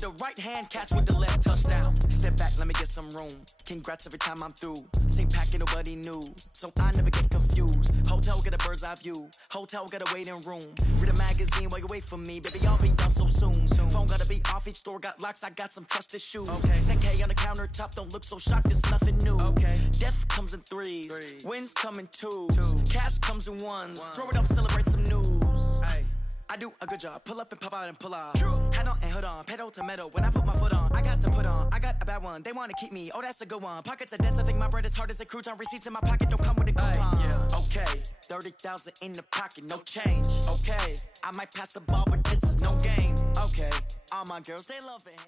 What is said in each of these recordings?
with the right hand, catch with the left, touchdown. Step back, let me get some room. Congrats every time I'm through. Same packet, nobody knew, so I never get confused. Hotel, get a bird's eye view. Hotel, got a waiting room. Read a magazine while you wait for me, baby, I'll be done so soon. Phone gotta be off, each store got locks, I got some trusted shoes. 10K on the countertop, don't look so shocked, it's nothing new. Death comes in threes, wins come in twos. Cash comes in ones, throw it up, celebrate some news. I do a good job, pull up and pop out and pull off. Hat on and hood on, pedal to metal. When I put my foot on, I got to put on. I got a bad one, they wanna keep me, oh that's a good one. Pockets are dense, I think my bread is hard as a crouton. Receipts in my pocket, don't come with a coupon. Okay, 30,000 in the pocket, no change. Okay, I might pass the ball, but this is no game. Okay, all my girls, they love it.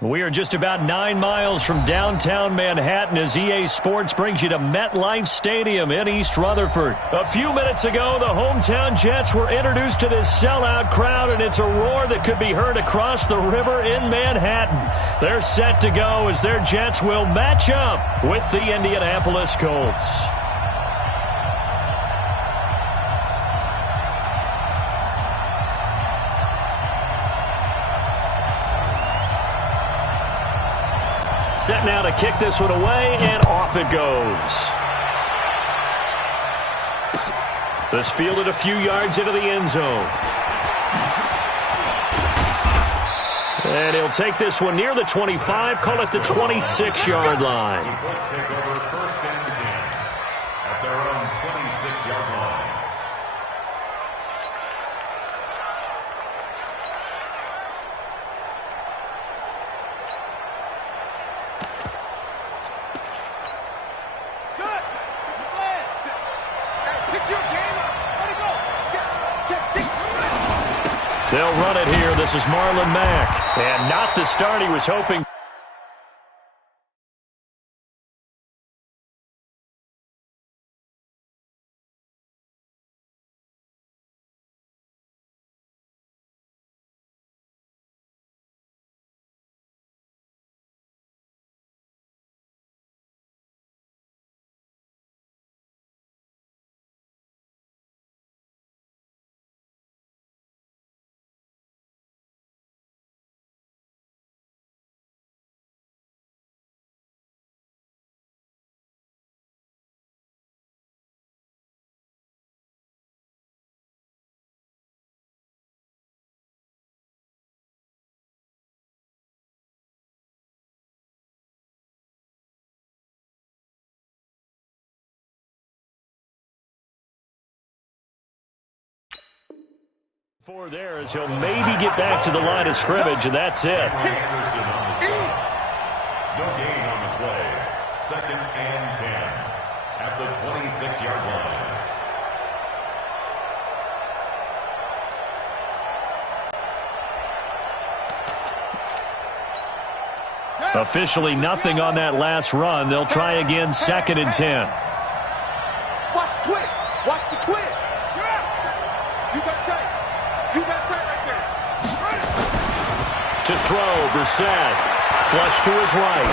We are just about 9 miles from downtown Manhattan as EA Sports brings you to MetLife Stadium in East Rutherford. A few minutes ago, the hometown Jets were introduced to this sellout crowd, and it's a roar that could be heard across the river in Manhattan. They're set to go as their Jets will match up with the Indianapolis Colts. Set now to kick this one away, and off it goes. This fielded a few yards into the end zone. And he'll take this one near the 25, call it the 26-yard line. Let's take over first and 10 at their own 26-yard line. They'll run it here. This is Marlon Mack. And not the start he was hoping. For there as he'll maybe get back to the line of scrimmage, and that's it. Anderson on the stop. No gain on the play. 2nd and 10 at the 26-yard line. Officially nothing on that last run. They'll try again, 2nd and 10. Watch the twist. Watch the twist. You're out. You got tight. You got tight right there. To throw, Brissett. Flush to his right.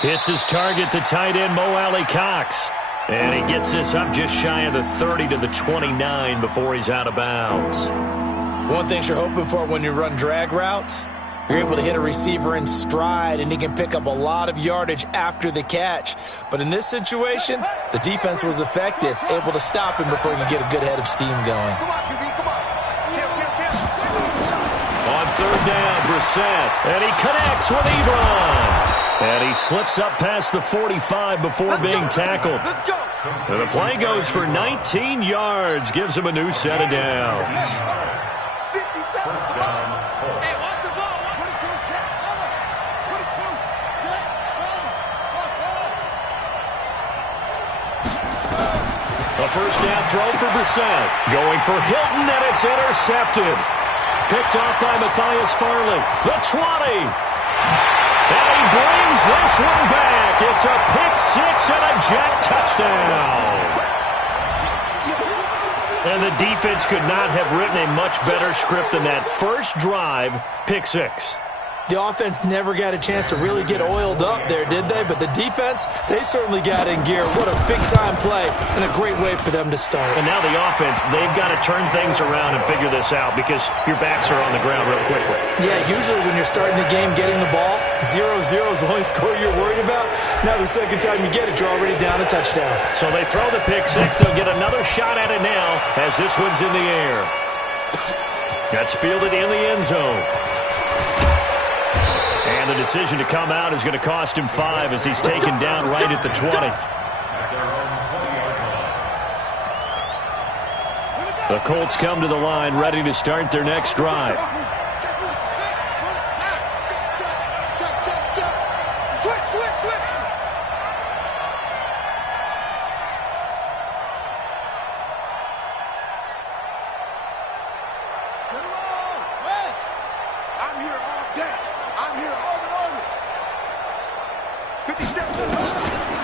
Hits his target, the tight end, Mo Alley Cox. And he gets this up just shy of the 30 to the 29 before he's out of bounds. One thing you're hoping for when you run drag routes, you're able to hit a receiver in stride, and he can pick up a lot of yardage after the catch. But in this situation, the defense was effective, able to stop him before he could get a good head of steam going. Come on, QB, come on. On 3rd down, Brissett, and he connects with Ebron. And he slips up past the 45 before being tackled. Let's go. And the play goes for 19 yards, gives him a new set of downs. 57. First down, Colts. Hey, watch the ball. 22, check, cover. 22, check, cover. A first down throw for Brissett. Going for Hilton, and it's intercepted. Picked off by Matthias Farley. The 20. And he brings this one back. It's a pick-6 and a Jet touchdown. And the defense could not have written a much better script than that first drive, pick-6. The offense never got a chance to really get oiled up there, did they? But the defense, they certainly got in gear. What a big-time play and a great way for them to start. And now the offense, they've got to turn things around and figure this out because your backs are on the ground real quickly. Yeah, usually when you're starting the game getting the ball, 0-0 is the only score you're worried about. Now the second time you get it, you're already down a touchdown. So they throw the pick six. They'll get another shot at it now as this one's in the air. That's fielded in the end zone. And the decision to come out is going to cost him 5 as he's taken down right at the 20. The Colts come to the line ready to start their next drive.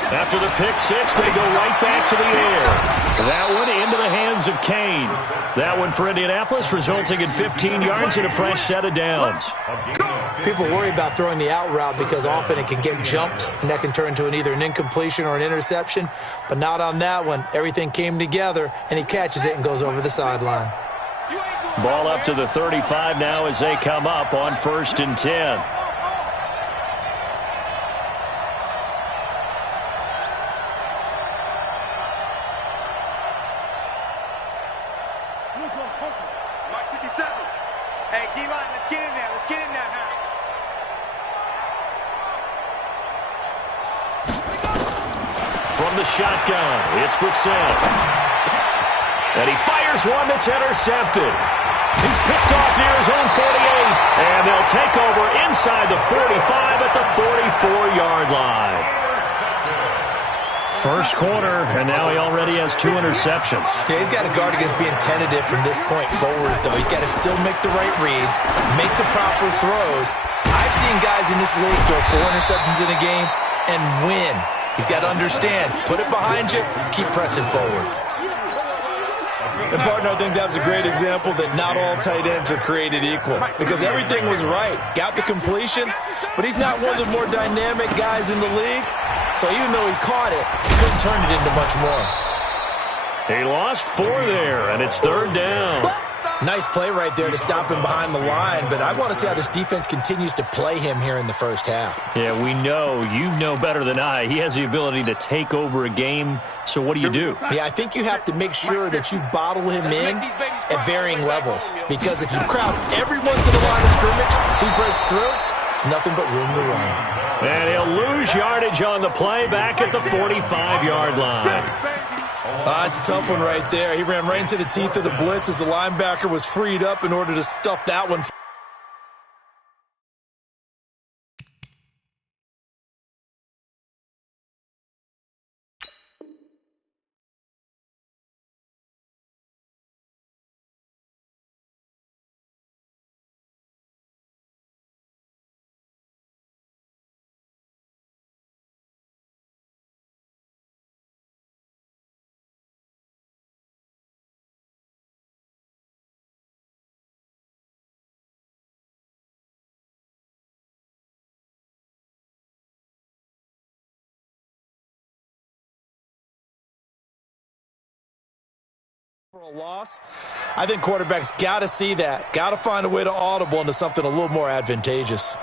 After the pick six, they go right back to the air. That one into the hands of Kane. That one for Indianapolis, resulting in 15 yards and a fresh set of downs. People worry about throwing the out route because often it can get jumped, and that can turn into either an incompletion or an interception. But not on that one. Everything came together, and he catches it and goes over the sideline. Ball up to the 35 now as they come up on 1st and 10. Shotgun. It's Brissett. And he fires one that's intercepted. He's picked off near his own 48. And they'll take over inside the 45 at the 44-yard line. First quarter, and now he already has 2 interceptions. Yeah, he's got to guard against being tentative from this point forward, though. He's got to still make the right reads, make the proper throws. I've seen guys in this league throw 4 interceptions in a game and win. He's got to understand, put it behind you, keep pressing forward. And, partner, I think that was a great example that not all tight ends are created equal because everything was right. Got the completion, but he's not one of the more dynamic guys in the league. So even though he caught it, he couldn't turn it into much more. He lost 4 there, and it's 3rd down. Nice play right there to stop him behind the line, but I want to see how this defense continues to play him here in the first half. Yeah, we know. You know better than I. He has the ability to take over a game, so what do you do? Yeah, I think you have to make sure that you bottle him in at varying levels, because if you crowd everyone to the line of scrimmage, if he breaks through, it's nothing but room to run. And he'll lose yardage on the play back at the 45-yard line. It's a tough one right there. He ran right into the teeth of the blitz as the linebacker was freed up in order to stuff that one. For a loss, I think quarterbacks got to see that, got to find a way to audible into something a little more advantageous.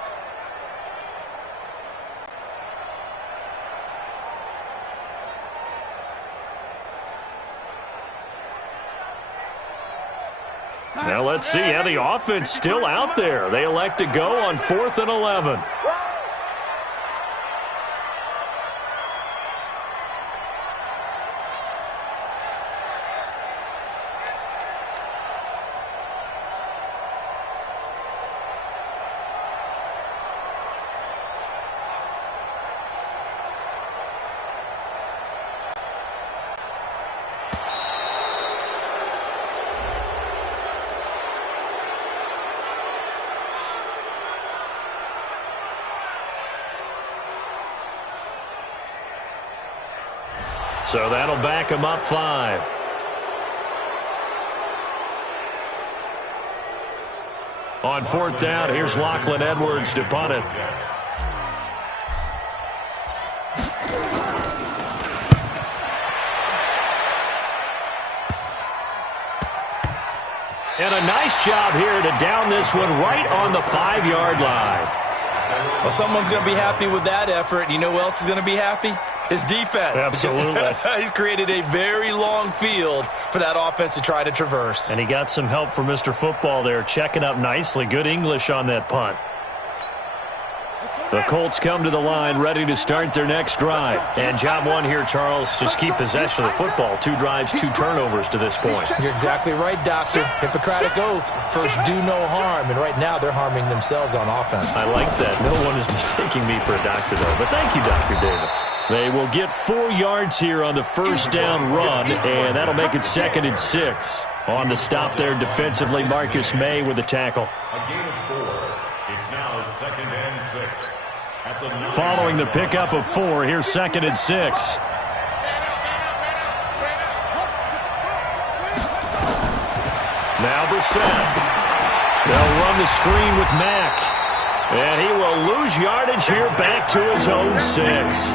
Now let's see how the offense still out there. They elect to go on 4th and 11. So that'll back him up 5. On fourth down, here's Lachlan Edwards to punt it. And a nice job here to down this one right on the 5-yard line. Well, someone's going to be happy with that effort. You know who else is going to be happy? His defense. Absolutely. He's created a very long field for that offense to try to traverse. And he got some help from Mr. Football there, checking up nicely. Good English on that punt. The Colts come to the line, ready to start their next drive. And job one here, Charles, just keep possession of the football. 2 drives, 2 turnovers to this point. You're exactly right, Doctor. Hippocratic oath. First, do no harm. And right now, they're harming themselves on offense. I like that. No one is mistaking me for a doctor, though. But thank you, Dr. Davis. They will get 4 yards here on the first down run, and that'll make it 2nd and 6. On the stop there defensively, Marcus May with the tackle. A gain of 4. It's now 2nd and 6. Following the pickup of 4, here's 2nd and 6. Now Brissett. They'll run the screen with Mack. And he will lose yardage here back to his own 6.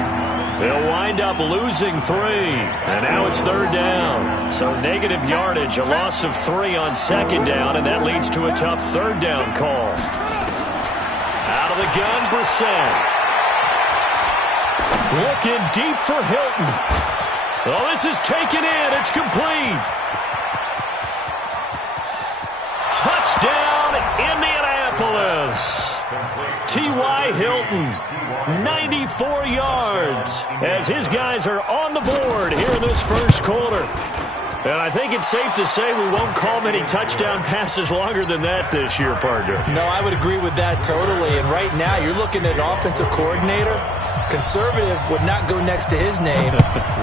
They'll wind up losing 3. And now it's 3rd down. So negative yardage, a loss of 3 on 2nd down, and that leads to a tough 3rd down call. Out of the gun, Brissett. Looking deep for Hilton. Oh, this is taken in. It's complete. Touchdown, Indianapolis. T.Y. Hilton, 94 yards, as his guys are on the board here in this first quarter. And I think it's safe to say we won't call many touchdown passes longer than that this year, partner. No, I would agree with that totally. And right now, you're looking at an offensive coordinator. Conservative would not go next to his name.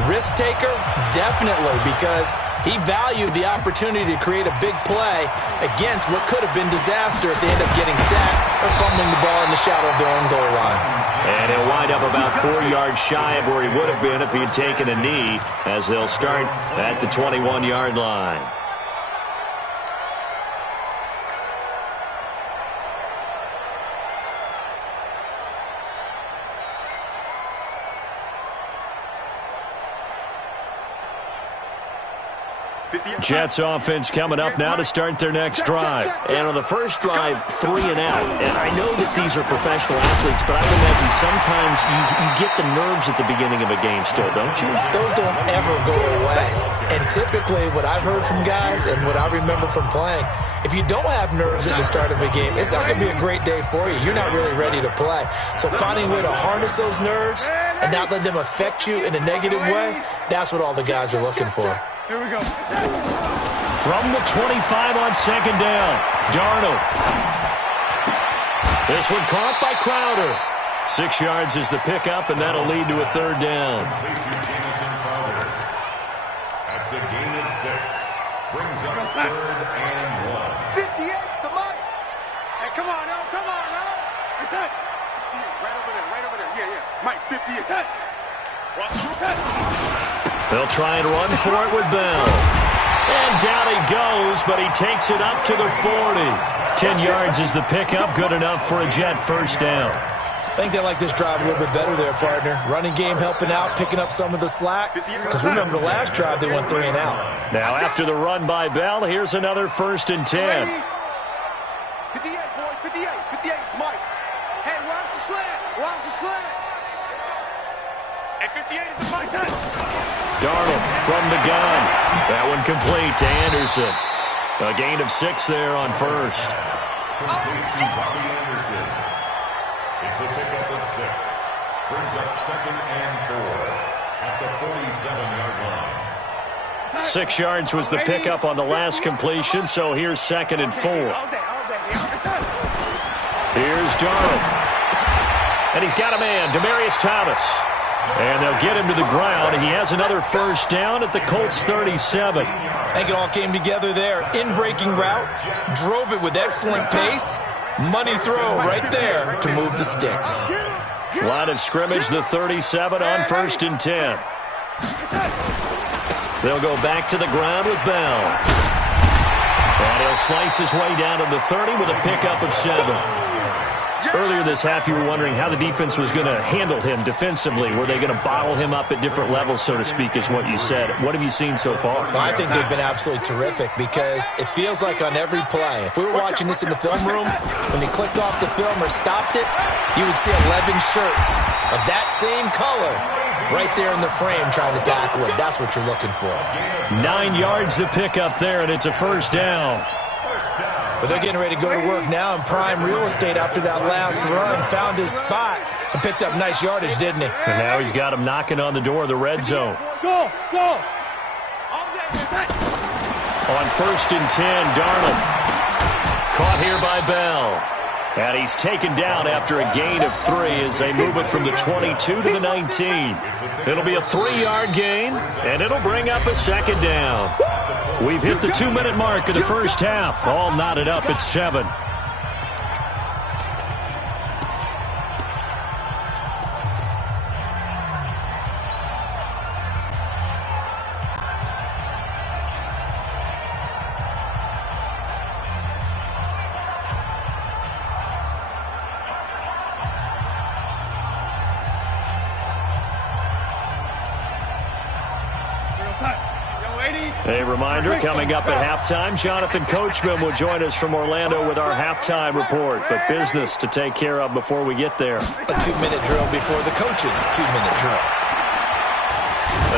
Risk taker, definitely, because he valued the opportunity to create a big play against what could have been disaster if they end up getting sacked or fumbling the ball in the shadow of their own goal line. And he'll wind up about 4 yards shy of where he would have been if he had taken a knee, as they'll start at the 21-yard line. Jets offense coming up now to start their next drive. And on the first drive, 3 and out. And I know that these are professional athletes, but I would imagine sometimes you get the nerves at the beginning of a game still, don't you? Those don't ever go away. And typically what I've heard from guys and what I remember from playing, if you don't have nerves at the start of a game, it's not going to be a great day for you. You're not really ready to play. So finding a way to harness those nerves and not let them affect you in a negative way, that's what all the guys are looking for. Here we go. From the 25 on 2nd down, Darnold. This one caught by Crowder. 6 yards is the pickup, and that'll lead to a 3rd down. That's a gain of 6. Brings up 3rd and 1. 58 to Mike. Hey, come on now. Come on now. It's it. Right over there. Right over there. Yeah, yeah. Mike, 50 is it. They'll try and run for it with Bell. And down he goes, but he takes it up to the 40. 10 yards is the pickup, good enough for a Jet first down. I think they like this drive a little bit better there, partner. Running game helping out, picking up some of the slack. Because remember, the last drive they went 3 and out. Now after the run by Bell, here's another 1st and 10. 58, boys, 58, 58, Mike. Hey, watch the slant, watch the slant. And 58 is the Mike. Darnold from the gun. That one complete to Anderson. A gain of 6 there on first. Complete to Bobby Anderson. It's a pickup of 6. Brings up 2nd and 4 at the 47-yard line. 6 yards was the pickup on the last completion, so here's 2nd and 4. Here's Darnold. And he's got a man, Demaryius Thomas. And they'll get him to the ground. He has another first down at the Colts 37. I think it all came together there. In-breaking route, drove it with excellent pace. Money throw right there to move the sticks. Line of scrimmage, the 37 on 1st and 10. They'll go back to the ground with Bell. And he'll slice his way down to the 30 with a pickup of 7. Earlier this half, you were wondering how the defense was going to handle him defensively. Were they going to bottle him up at different levels, so to speak, is what you said. What have you seen so far? Well, I think they've been absolutely terrific because it feels like on every play, if we were watching this in the film room, when he clicked off the film or stopped it, you would see 11 shirts of that same color right there in the frame trying to tackle it. That's what you're looking for. 9 yards to pick up there, and it's a first down. But they're getting ready to go to work now in prime real estate after that last run. Found his spot and picked up nice yardage, didn't he? And now he's got him knocking on the door of the red zone. Go. On 1st and 10, Darnold. Caught here by Bell. And he's taken down after a gain of 3 as they move it from the 22 to the 19. It'll be a 3-yard gain, and it'll bring up a second down. We've hit the 2-minute mark of the first half. All knotted up at 7. A reminder, coming up at halftime, Jonathan Coachman will join us from Orlando with our halftime report. But business to take care of before we get there. A 2-minute drill before the coach's 2-minute drill.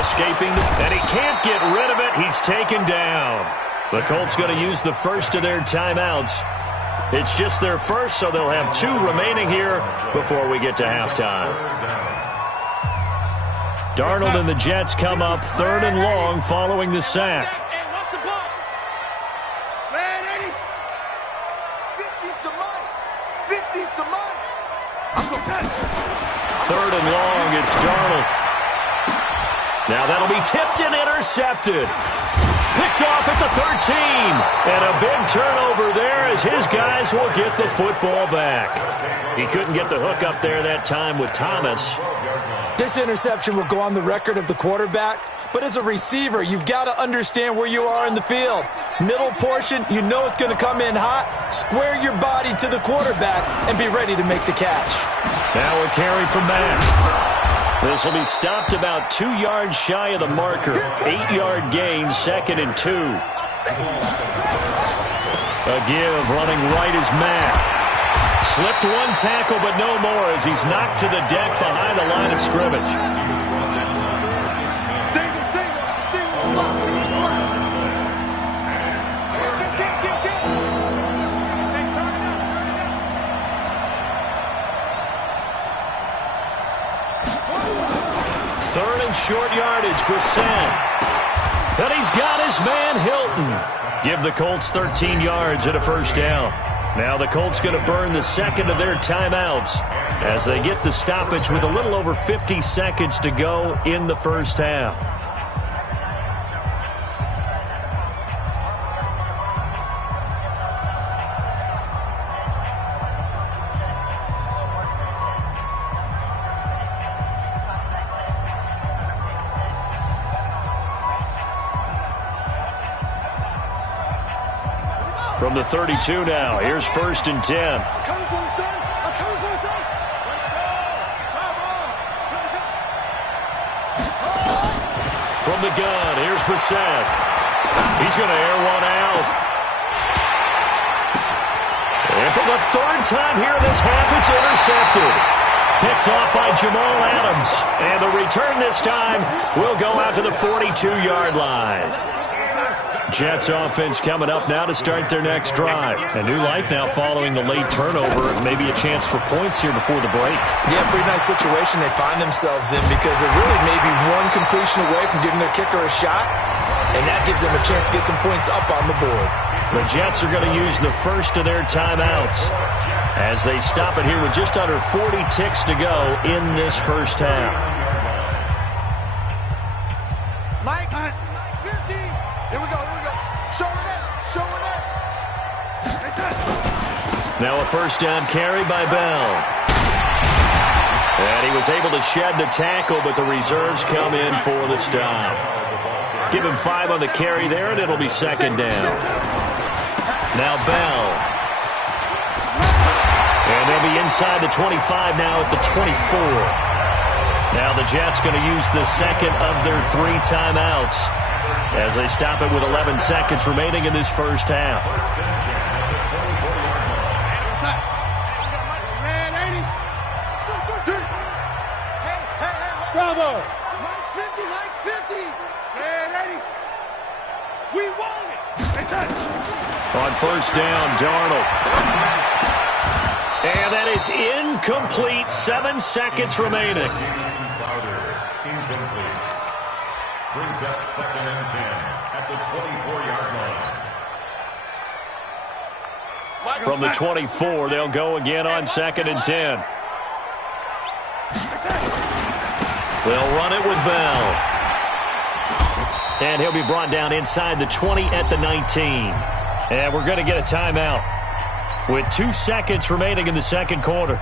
Escaping, and he can't get rid of it. He's taken down. The Colts going to use the first of their timeouts. It's just their first, so they'll have 2 remaining here before we get to halftime. Darnold and the Jets come up 3rd and long following the sack. What's the ball? Man, 80. 50's the mic. 50's the mic. I'm going to touch. 3rd and long, it's Darnold. Now that'll be tipped and intercepted. Picked off at the 13. And a big turnover there as his guys will get the football back. He couldn't get the hook up there that time with Thomas. This interception will go on the record of the quarterback, but as a receiver, you've got to understand where you are in the field. Middle portion, you know it's going to come in hot. Square your body to the quarterback and be ready to make the catch. Now a carry from Mack. This will be stopped about 2 yards shy of the marker. 8-yard gain, 2nd and 2. A give running right is Mack. Slipped 1 tackle, but no more as he's knocked to the deck behind the line of scrimmage. Third and short yardage, Brissett. And he's got his man, Hilton. Give the Colts 13 yards and a first down. Now the Colts going to burn the second of their timeouts as they get the stoppage with a little over 50 seconds to go in the first half. From the 32 now, here's 1st and 10. I'm coming for the son. I'm coming for the son. From the gun, here's Brissett. He's going to air one out. And for the 3rd time here this half, it's intercepted. Picked off by Jamal Adams. And the return this time will go out to the 42-yard line. Jets offense coming up now to start their next drive. A new life now following the late turnover. Maybe a chance for points here before the break. Yeah, pretty nice situation they find themselves in because they're really maybe 1 completion away from giving their kicker a shot, and that gives them a chance to get some points up on the board. The Jets are going to use the first of their timeouts as they stop it here with just under 40 ticks to go in this first half. Mike, 50. Here we go. Show it up. Now a first down carry by Bell. And he was able to shed the tackle, but the reserves come in for the stop. Give him 5 on the carry there, and it'll be second down. Now Bell. And they'll be inside the 25 now at the 24. Now the Jets going to use the second of their 3 timeouts as they stop it with 11 seconds remaining in this first half. Bravo! Mike's 50, Mike's 50! Man, Eddie! We won it! On first down, Darnold. And that is incomplete. 7 seconds remaining. Incomplete. Brings up 2nd and 10 at the 24-yard line. From the 24, they'll go again on 2nd and 10. They'll run it with Bell. And he'll be brought down inside the 20 at the 19. And we're going to get a timeout with 2 seconds remaining in the second quarter.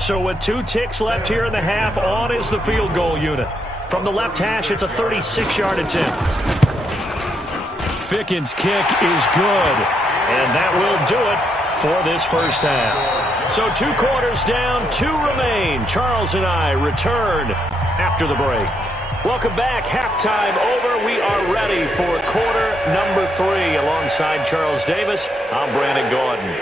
So with 2 ticks left here in the half, on is the field goal unit. From the left hash, it's a 36-yard attempt. Ficken's kick is good, and that will do it for this first half. So 2 quarters down, 2 remain. Charles and I return after the break. Welcome back. Halftime over. We are ready for quarter number 3. Alongside Charles Davis, I'm Brandon Gordon.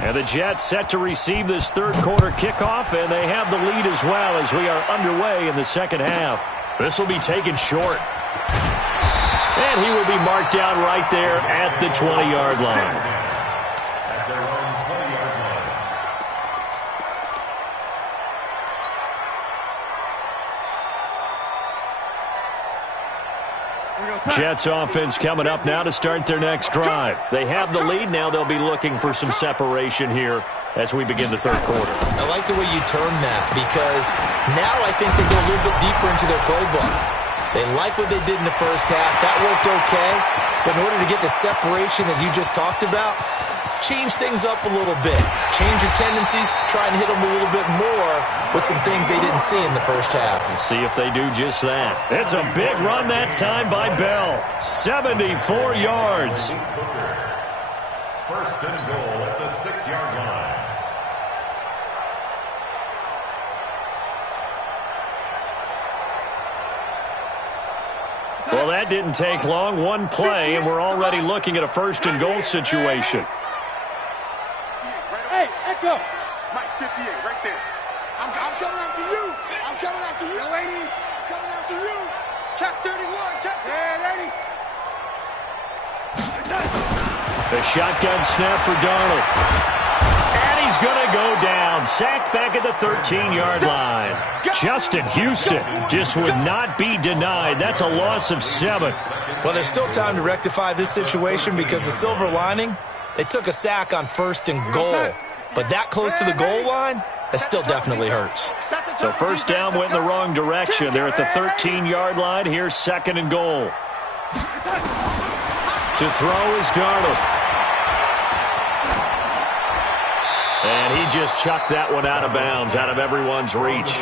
And the Jets set to receive this third quarter kickoff, and they have the lead as well as we are underway in the second half. This will be taken short. And he will be marked down right there at the 20-yard line. At their own 20-yard line. Jets offense coming up now to start their next drive. They have the lead. Now they'll be looking for some separation here as we begin the third quarter. I like the way you term that, because now I think they go a little bit deeper into their playbook. They like what they did in the first half. That worked okay. But in order to get the separation that you just talked about, change things up a little bit. Change your tendencies. Try and hit them a little bit more with some things they didn't see in the first half. Let's see if they do just that. It's a big run that time by Bell. 74 yards. First and goal at the 6-yard line. Well, that didn't take long. 1 play, and we're already looking at a first and goal situation. Hey, Echo! Mike, 58, right there. I'm coming after you. I'm coming after you, lady. I'm coming after you. Check 31. Check. Yeah, lady. The shotgun snap for Darnold. And he's going to go down. Sacked back at the 13-yard line. Justin Houston just would not be denied. That's a loss of 7. Well, there's still time to rectify this situation, because the silver lining, they took a sack on first and goal. But that close to the goal line, that still definitely hurts. So first down went in the wrong direction. They're at the 13-yard line. Here's second and goal. To throw is Darnold. And he just chucked that one out of bounds, out of everyone's reach.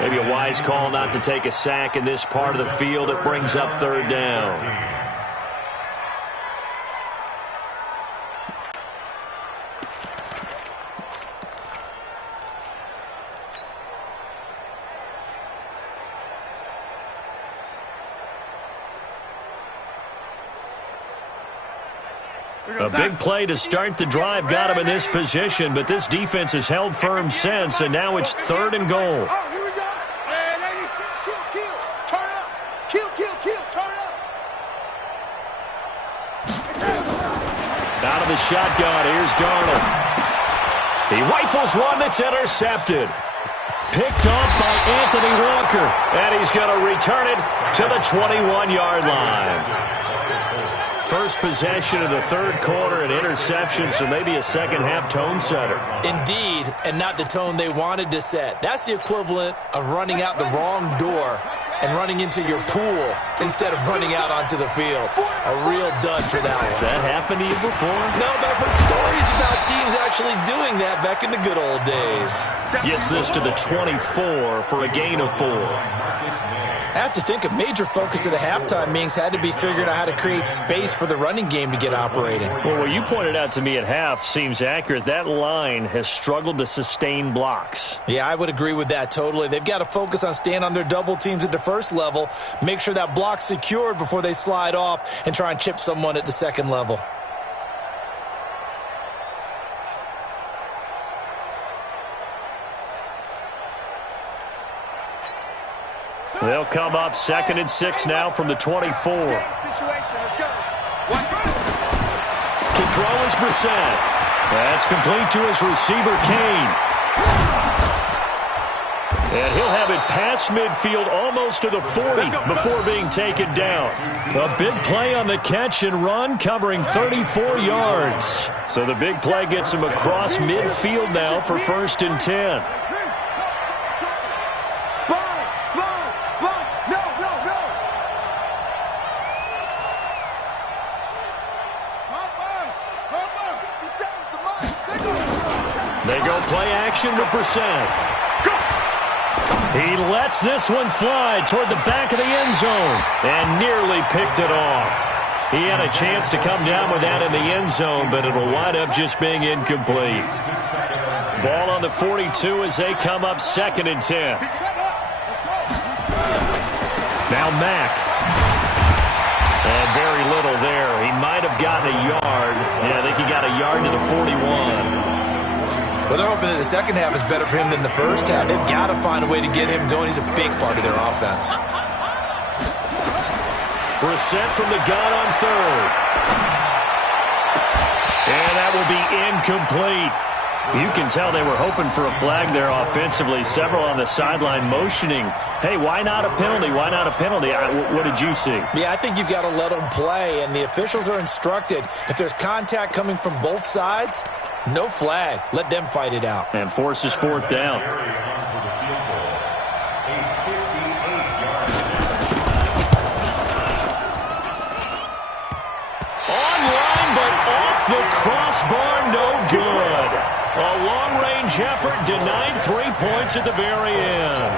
Maybe a wise call not to take a sack in this part of the field. It brings up third down. A big play to start the drive got him in this position, but this defense has held firm since, and now it's third and goal. Oh, here we go. Hey, lady. Kill. Turn up. Kill. Turn up. Out of the shotgun, here's Darnold. He rifles one that's intercepted. Picked off by Anthony Walker, and he's going to return it to the 21-yard line. first possession of the third quarter, an interception, so maybe a second-half tone setter. Indeed, and not the tone they wanted to set. That's the equivalent of running out the wrong door and running into your pool instead of running out onto the field. A real dud for that one. Has that happened to you before? No, but I've heard stories about teams actually doing that back in the good old days. Gets this to the 24 for a gain of 4. I have to think a major focus of the halftime meetings had to be figuring out how to create space for the running game to get operating. Well, what you pointed out to me at half seems accurate. That line has struggled to sustain blocks. Yeah, I would agree with that totally. They've got to focus on staying on their double teams at the first level, make sure that block's secured before they slide off and try and chip someone at the second level. They'll come up 2nd and 6 now from the 24. To throw is Brissett. That's complete to his receiver, Kane. And he'll have it past midfield almost to the 40 before being taken down. A big play on the catch and run, covering 34 yards. So the big play gets him across midfield now for 1st and 10. They go play action with Brissett. He lets this one fly toward the back of the end zone and nearly picked it off. He had a chance to come down with that in the end zone, but it'll wind up just being incomplete. Ball on the 42 as they come up 2nd and 10. Now Mack. And very little there. He might have gotten a yard. Yeah, I think he got a yard to the 41. Well, they're hoping that the second half is better for him than the first half. They've got to find a way to get him going. He's a big part of their offense. Brissett from the gun on 3rd. And that will be incomplete. You can tell they were hoping for a flag there offensively. Several on the sideline motioning, hey, why not a penalty? Why not a penalty? What did you see? Yeah, I think you've got to let them play, and the officials are instructed. If there's contact coming from both sides, no flag. Let them fight it out. And forces 4th down. Online, but off the crossbar, no good. A long-range effort denied 3 points at the very end.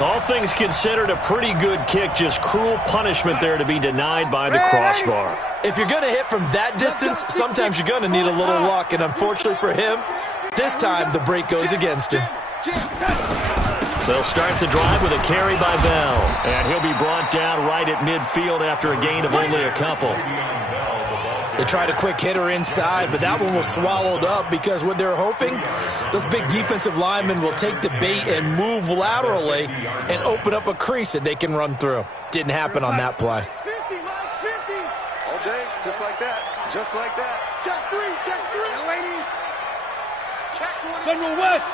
All things considered, a pretty good kick, just cruel punishment there to be denied by the crossbar. If you're going to hit from that distance, sometimes you're going to need a little luck, and unfortunately for him, this time the break goes against him. They'll start the drive with a carry by Bell, and he'll be brought down right at midfield after a gain of only a couple. They tried a quick hitter inside, but that one was swallowed up because what they're hoping, those big defensive linemen will take the bait and move laterally and open up a crease that they can run through. Didn't happen on that play. 50, Mike's 50. All day, just like that. Just like that. Check 3, check 3. Now, lady. Check 1. General West.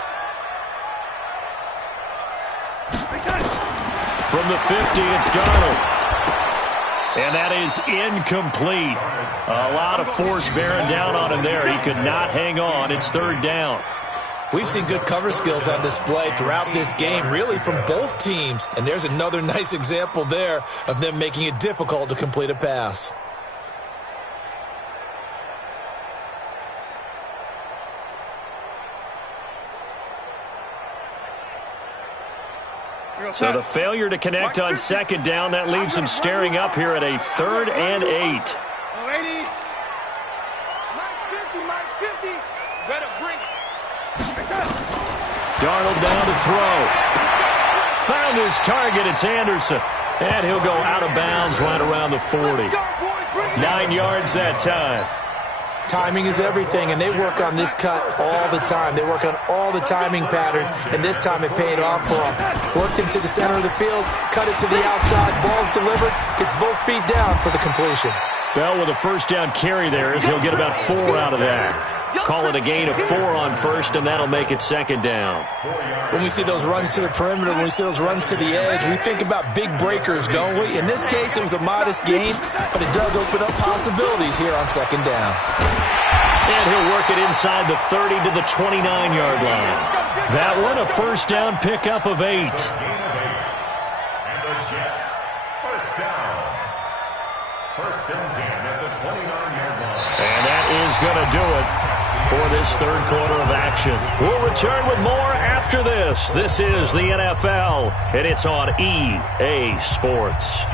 From the 50, it's Darnold. And that is incomplete. A lot of force bearing down on him there. He could not hang on. It's 3rd down. We've seen good cover skills on display throughout this game, really from both teams. And there's another nice example there of them making it difficult to complete a pass. So the failure to connect on 2nd down, that leaves him staring up here at a 3rd and 8. Mike's 50, Mike's 50. Better bring it. Darnold down to throw. Found his target. It's Anderson. And he'll go out of bounds right around the 40. 9 yards that time. Timing is everything, and they work on this cut all the time. They work on all the timing patterns, and this time it paid off for them. Worked him to the center of the field, cut it to the outside, ball's delivered, gets both feet down for the completion. Bell with a 1st down carry there as he'll get about 4 out of that. Call it a gain of 4 on first, and that'll make it second down. When we see those runs to the perimeter, when we see those runs to the edge, we think about big breakers, don't we? In this case, it was a modest gain, but it does open up possibilities here on second down. And he'll work it inside the 30 to the 29-yard line. That one, a first down pickup of 8. And the Jets, first down. First and 10 at the 29-yard line. And that is going to do it for this third quarter of action. We'll return with more after this. This is the NFL, and it's on EA Sports.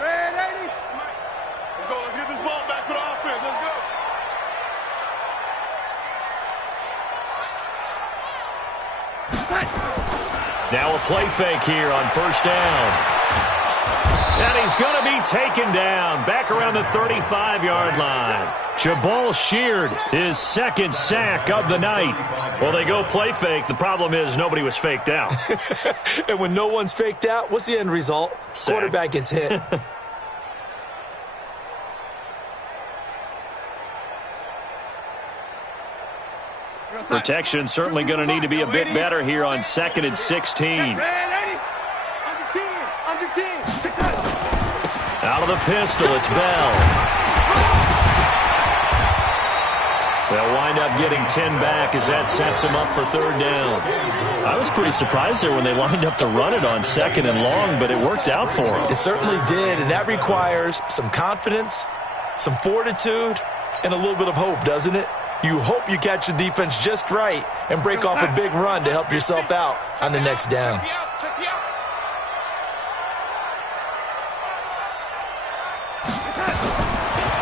Red 80. Let's go. Let's get this ball back for the offense. Let's go. Now a play fake here on first down. And he's going to be taken down back around the 35-yard line. Jabal Sheard, his second sack of the night. Well, they go play fake. The problem is nobody was faked out. And when no one's faked out, what's the end result? Sack. Quarterback gets hit. Protection certainly going to need to be a bit better here on 2nd and 16. Out of the pistol, it's Bell. They'll wind up getting 10 back as that sets him up for third down. I was pretty surprised there when they lined up to run it on 2nd and long, but it worked out for them. It certainly did, and that requires some confidence, some fortitude, and a little bit of hope, doesn't it? You hope you catch the defense just right and break off a big run to help yourself out on the next down.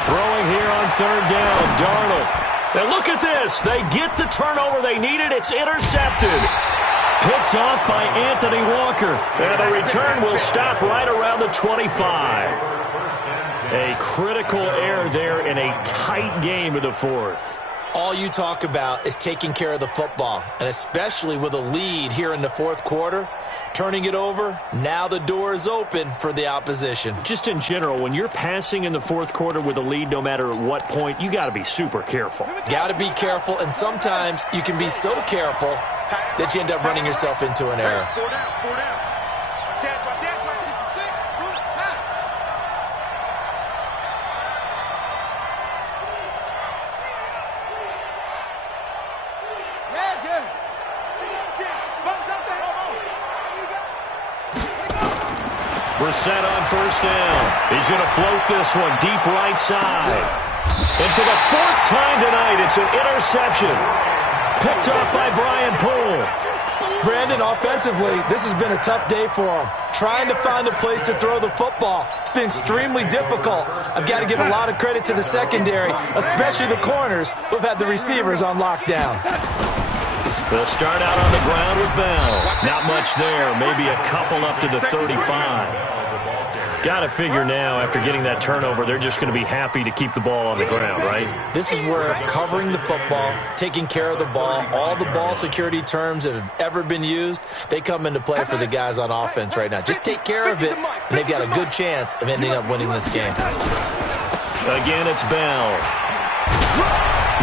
Throwing here on third down, Darnold. And look at this. They get the turnover they needed. It's intercepted. Picked off by Anthony Walker. And the return will stop right around the 25. A critical error there in a tight game of the fourth. All you talk about is taking care of the football, and especially with a lead here in the fourth quarter, turning it over, now the door is open for the opposition. Just in general, when you're passing in the fourth quarter with a lead, no matter at what point, you got to be super careful. Got to be careful, and sometimes you can be so careful that you end up running yourself into an error. We're set on first down. He's going to float this one deep right side. And for the fourth time tonight, it's an interception. Picked up by Brian Poole. Brandon, offensively, this has been a tough day for him. Trying to find a place to throw the football. It's been extremely difficult. I've got to give a lot of credit to the secondary, especially the corners who've had the receivers on lockdown. They'll start out on the ground with Bell. Not much there. Maybe a couple up to the 35. Got to figure now, after getting that turnover, they're just going to be happy to keep the ball on the ground, right? This is where covering the football, taking care of the ball, all the ball security terms that have ever been used, they come into play for the guys on offense right now. Just take care of it, and they've got a good chance of ending up winning this game. Again, it's Bell.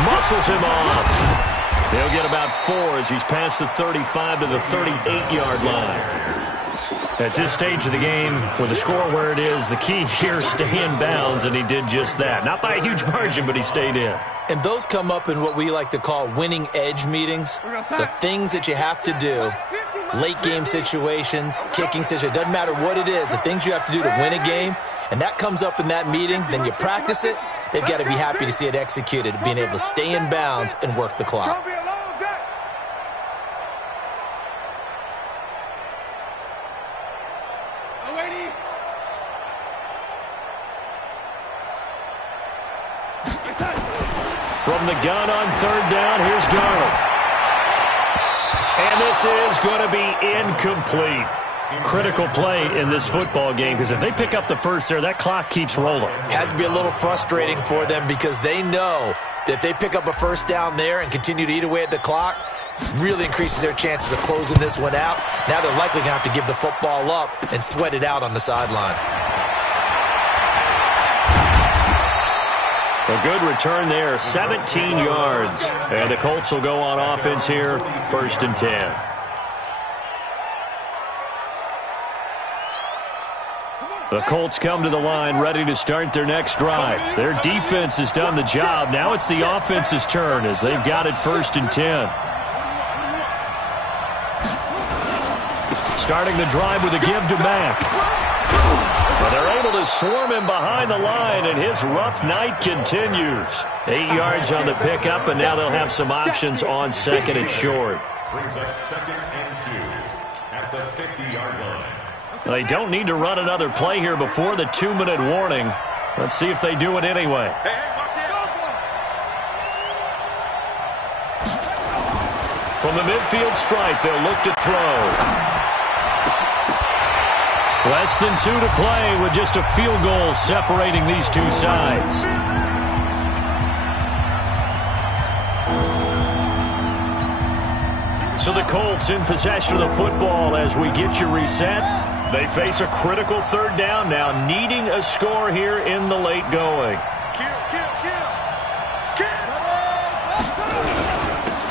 Muscles him off. He'll get about 4 as he's past the 35 to the 38-yard line. At this stage of the game, with the score where it is, the key here, stay in bounds, and he did just that. Not by a huge margin, but he stayed in. And those come up in what we like to call winning edge meetings, the things that you have to do late game situations, kicking situations, doesn't matter what it is, the things you have to do to win a game, and that comes up in that meeting, then you practice it, they've got to be happy to see it executed, being able to stay in bounds and work the clock. From the gun on third down, here's Darnold. And this is going to be incomplete. Critical play in this football game, because if they pick up the first there, that clock keeps rolling. Has to be a little frustrating for them because they know that if they pick up a first down there and continue to eat away at the clock, really increases their chances of closing this one out. Now they're likely going to have to give the football up and sweat it out on the sideline. A good return there, 17 yards. And the Colts will go on offense here, 1st and 10. The Colts come to the line ready to start their next drive. Their defense has done the job. Now it's the offense's turn as they've got it 1st and 10. Starting the drive with a give to Mack. Well, they're able to swarm him behind the line, and his rough night continues. 8 yards on the pickup, and now they'll have some options on 2nd and short. Brings up 2nd and 2 at the 50-yard line. They don't need to run another play here before the 2-minute warning. Let's see if they do it anyway. From the midfield stripe, they'll look to throw. Less than 2 to play with just a field goal separating these two sides. So the Colts in possession of the football as we get you reset. They face a critical 3rd down now, needing a score here in the late going.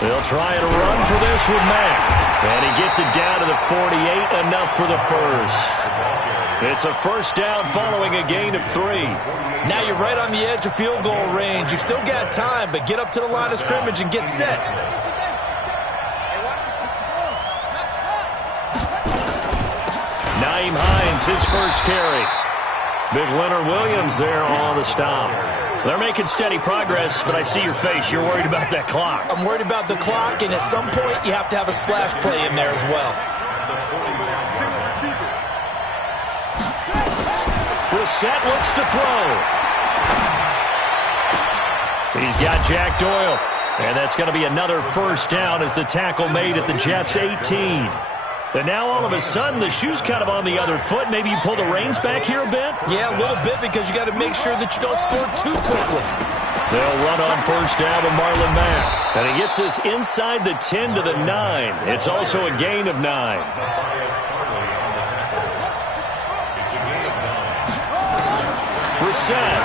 They'll try and run for this with Mack. And he gets it down to the 48, enough for the first. It's a 1st down following a gain of 3. Now you're right on the edge of field goal range. You've still got time, but get up to the line of scrimmage and get set. Naeem Hines, his first carry. Big Leonard Williams there on the stop. They're making steady progress, but I see your face. You're worried about that clock. I'm worried about the clock, and at some point you have to have a splash play in there as well. Brissett looks to throw. He's got Jack Doyle. And that's going to be another 1st down as the tackle made at the Jets' 18. And now all of a sudden the shoe's kind of on the other foot. Maybe you pull the reins back here a bit? Yeah, a little bit, because you got to make sure that you don't score too quickly. They'll run on 1st down with Marlon Mack. And he gets this inside the 10 to the 9. It's also a gain of 9. Brissett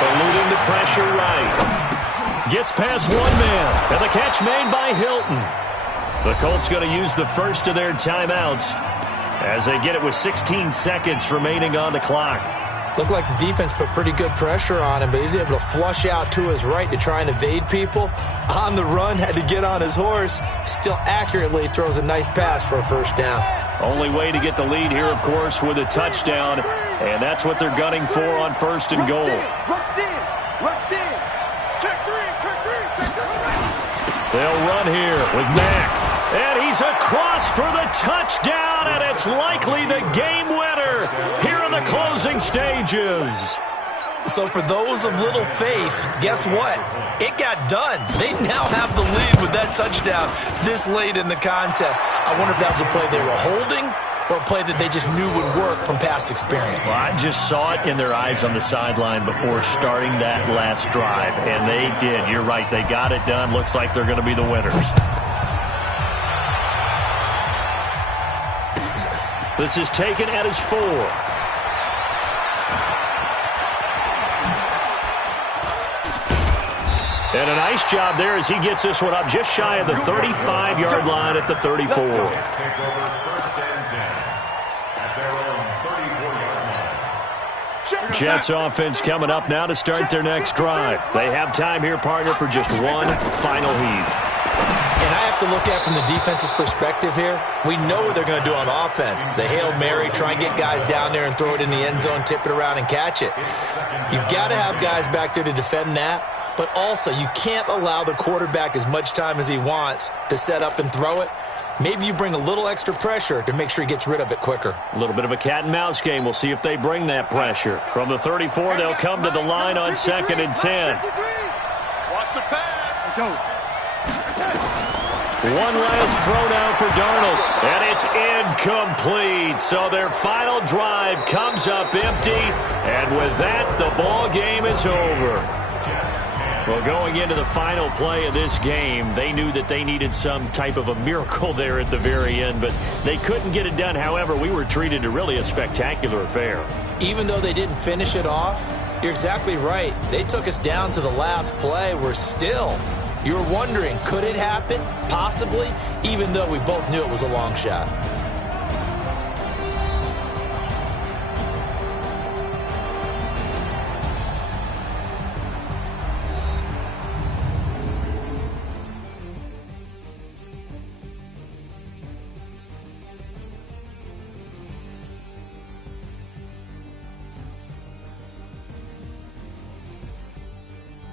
eluding the pressure right. Gets past one man. And the catch made by Hilton. The Colts going to use the first of their timeouts as they get it with 16 seconds remaining on the clock. Looked like the defense put pretty good pressure on him, but he's able to flush out to his right to try and evade people. On the run, had to get on his horse. Still accurately throws a nice pass for a 1st down. Only way to get the lead here, of course, with a touchdown. And that's what they're gunning for on 1st and goal. Rush in. Check 3. They'll run here with Mack. And he's across for the touchdown, and it's likely the game winner here in the closing stages. So for those of little faith, guess what? It got done. They now have the lead with that touchdown this late in the contest. I wonder if that was a play they were holding or a play that they just knew would work from past experience. Well, I just saw it in their eyes on the sideline before starting that last drive, and they did. You're right. They got it done. Looks like they're going to be the winners. This is taken at his 4. And a nice job there as he gets this one up just shy of the 35-yard line at the 34. Jets offense coming up now to start their next drive. They have time here, partner, for just one final heave. And I have to look at it from the defense's perspective here. We know what they're going to do on offense. The Hail Mary, try and get guys down there and throw it in the end zone, tip it around and catch it. You've got to have guys back there to defend that, but also you can't allow the quarterback as much time as he wants to set up and throw it. Maybe you bring a little extra pressure to make sure he gets rid of it quicker. A little bit of a cat and mouse game. We'll see if they bring that pressure. From the 34, they'll come to the line on 2nd and 10. Watch the pass. Go. One last throw now for Darnold, and it's incomplete. So their final drive comes up empty, and with that, the ball game is over. Well, going into the final play of this game, they knew that they needed some type of a miracle there at the very end, but they couldn't get it done. However, we were treated to really a spectacular affair. Even though they didn't finish it off, you're exactly right. They took us down to the last play. We're still, you were wondering, could it happen? Possibly, even though we both knew it was a long shot.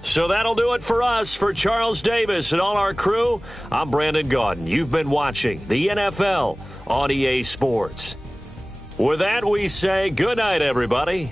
So that'll do it for us. For Charles Davis and all our crew, I'm Brandon Gaudin. You've been watching the NFL on EA Sports. With that, we say good night, everybody.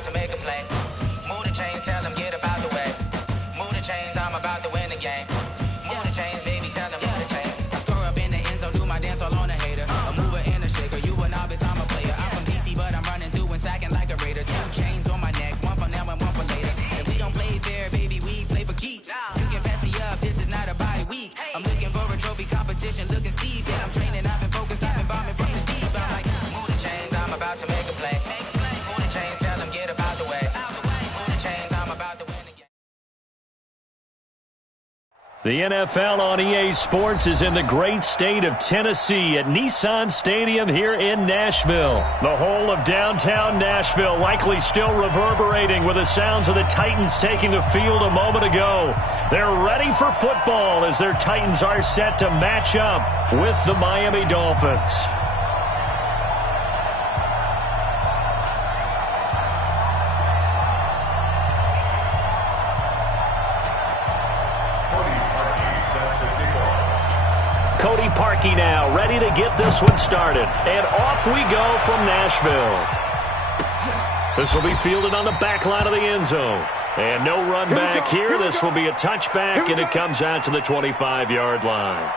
about to make a play. Move the chains, tell them get about the way. Move the chains, I'm about to win the game. Move the chains, baby, tell them move the chains. I score up in the end zone, do my dance all on a hater. A mover and a shaker, you a novice, I'm a player. I'm from DC, but I'm running through and sacking like a raider. 2 chains on my neck, one for now and one for later. If we don't play fair, baby, we play for keeps. You can pass me up, this is not a bye week. I'm looking for a trophy competition, looking steep. Yeah, I'm training, I've been focused, I've been bombing from the deep. I'm like, move the chains, I'm about to make a play. Move the chains, tell them get about the way. Move the chains, I'm about to win again. The NFL on EA Sports is in the great state of Tennessee at Nissan Stadium here in Nashville. The whole of downtown Nashville likely still reverberating with the sounds of the Titans taking the field a moment ago. They're ready for football as their Titans are set to match up with the Miami Dolphins. Cody Parkey now, ready to get this one started. And off we go from Nashville. This will be fielded on the back line of the end zone. And no run back here. This will be a touchback, and it comes out to the 25-yard line.